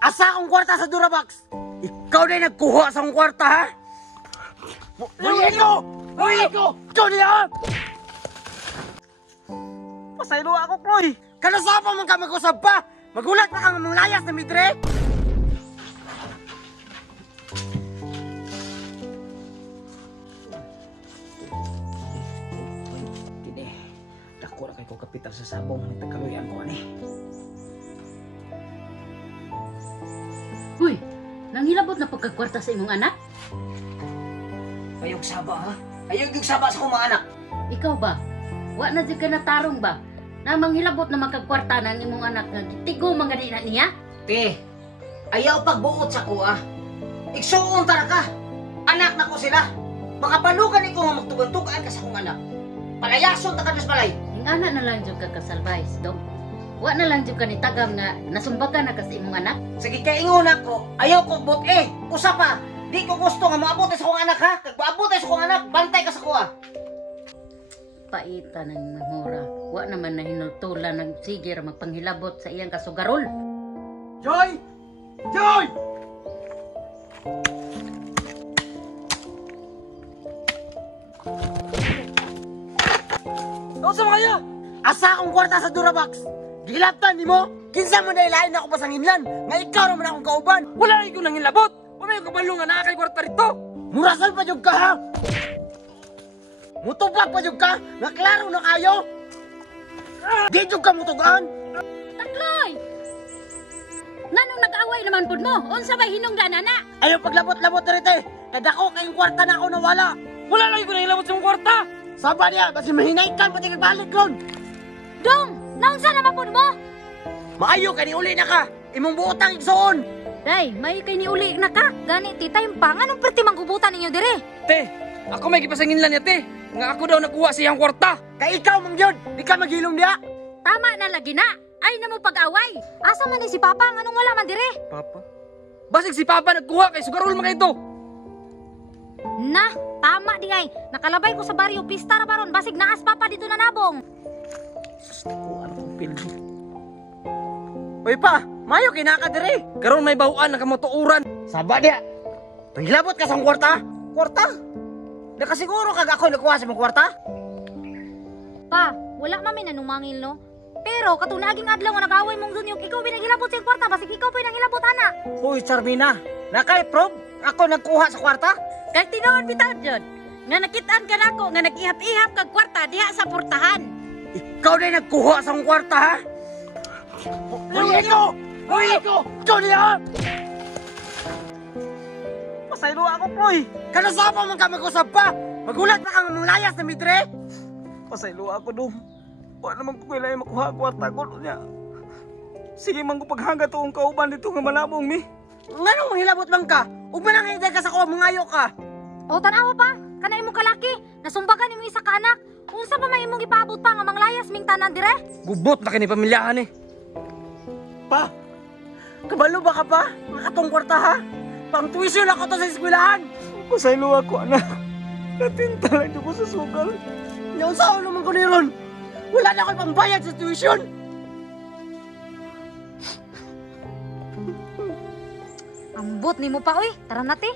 Asa akong kwarta sa Durabox? Ikaw na nagkuha sa akong kwarta, ha? Huli ko! Huli ko! Ikaw niya! Pasaylo ako, Chloe. Kanasapa man ka mag-usap pa? Magulat pa kang mga layas na midre? Kini, dako na kay ko kapital sa sabong. Nagtakaluyan ko, ani. Uy, nanghilabot na pagkakwarta sa imong anak? Ayog saba, ha? Ayog yung saba sa kong mga anak. Ikaw ba? Wa na di ka natarong ba? Na manghilabot na magkakwarta ng imong anak nga gitigo man gani na niya? Te, ayaw pagbuot sa kuha. Igsuon tara ka. Anak na ko sila. Makapalukan ko nga magtugan-tugan ka sa kong anak. Palayason ta kadas balay. Ingana na lang jud ka kasalbays, dong. Wa na lang jud ka ni tagam nga nasumbagan na ka sa imong anak. Sige kay ingon ako, ayaw ko bot usa pa. Di ko gusto nga maabot sa kong anak ha. Kag maabot sa kong anak, bantay ka sa kuha. Paita ng memora. Wa naman na hinultulan ng sige ra magpanghilabot sa iyang kasugarol. Joy! Joy! Ano sa mga asa akong kwarta sa Durabox? Gilaptan ni mo? Kinsa mo na ilain ako pa sa nginlan? Nga ikaw naman akong kauban. Wala rin ko nang hilabot. Wala yung kabalo nga nakakay kwarta rito. Murasal pa yung ka ha? Mutupak pa yung ka? Nga klaro na kayo? Di yung ka mutugaan? Takloy! Nganong nag-away naman pud mo? Unsa bay hinungdan ana? Ayaw paglabot-labot na rito eh. Kadako kayong kwarta na ako nawala. Wala lang ko nahilabot sa mong kwarta. Saba niya, kasi mahinay ka pati kagbalik ron. Dong! Naunsa naman pud mo? Maayo ka ni uli na ka. Imong buotang igsoon. Day, may kay ni uli na ka. Gani titay pa nganong perti manggubutan ninyo dire? Te, ako may gipasangin lang niya, te. Nga ako daw nakuha siyang kwarta. Kay ikaw mong yun, di ka maghilom niya. Tama na lagi na. Ay na mo pag-away. Asa man ni si Papa nganong wala man dire? Papa? Basig si Papa nagkuha kay sugarol mga ito. Na, tama di ay. Nakalabay ko sa baryo pista ra baron basig naas Papa dito na nabong. Kuha akong pildo. Uy pa, mayo kinaka dire. Karon may bahuan nakamotuuran. Saba niya. Panghilabot ka sa kwarta? Kwarta? Nakasiguro kag ako nakuha sa mong kwarta? Pa, wala mami nanumangil no. Pero katong naging adlaw nga nag-away mong dunyog, ikaw binagilabot sa kwarta basig ikaw pa nangilabot ana. Uy, Charmina, nakay prob ako nagkuha sa kwarta? Kay tinuod bitaw jud. Nga nakitaan ka nako nga nag-ihap-ihap kag kwarta diha sa portahan. Ikaw na nagkuha sa mong kwarta ha? Huli ko! Huli ko! Ikaw niya! Pasaylo ako, Chloe. Kanasapa man ka mag-usap pa? Magulat pa kang mga layas na midre? Pasaylo ako, Dong. Wala naman ko kailangan makuha ang kwarta ko niya. Sige man ko paghanga to ang kauban dito nga malabong, mi. Nga nung hilabot lang ka? Huwag man ang ka sa kuha, mangayo ka. O tanawa pa, kana imong kalaki, nasumbagan imong isa ka anak. Unsa pa may imong ipaabot pa nga manglayas ming tanan dire? Gubot na kini pamilyahan eh. Pa, kabalo ba ka pa? Nakatong kwarta ha? Pang tuition ako to sa eskwelahan. Pasaylo ako, anak. Natinta lang ko sa sugal. Ngayon saan naman ko niron? Wala na ako pambayad sa tuition. Ambot nimo pa oy, tara na te.